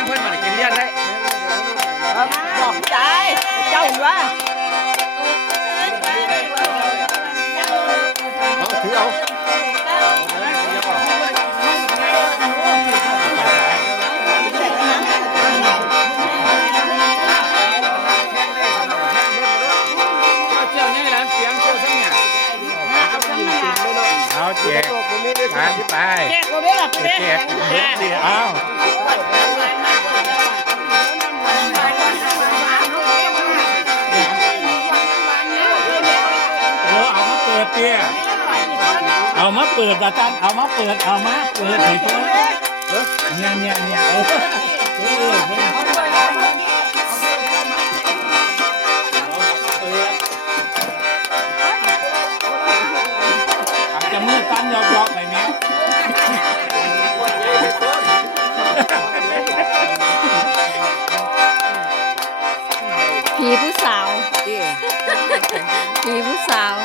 งเพื่อนมากินเลี้ยงได้ครับบอกใจเจ้าอยู่ว่าถือเอาเอาแจกทานไปแจกเราด้วยล่ะแจกเด็ดเดียวเอาเอามาเปิดเตี้ยเอามาเปิดอาจารย์เอามาเปิดให้ตัวเนี่ยจะมือตั้งยอกๆไปไหมผีผู้สาวผีผู้สาว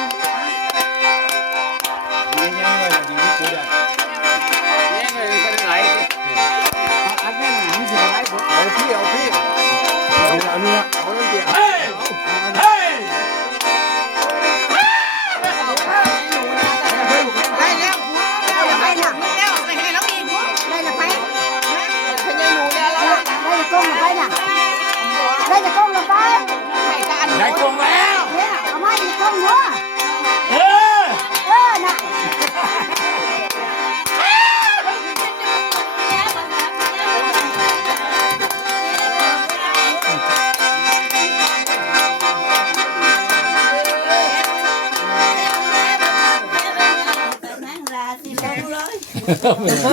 ได้กงแล้วเอามาอีกกล้องเนาะน่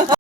ะ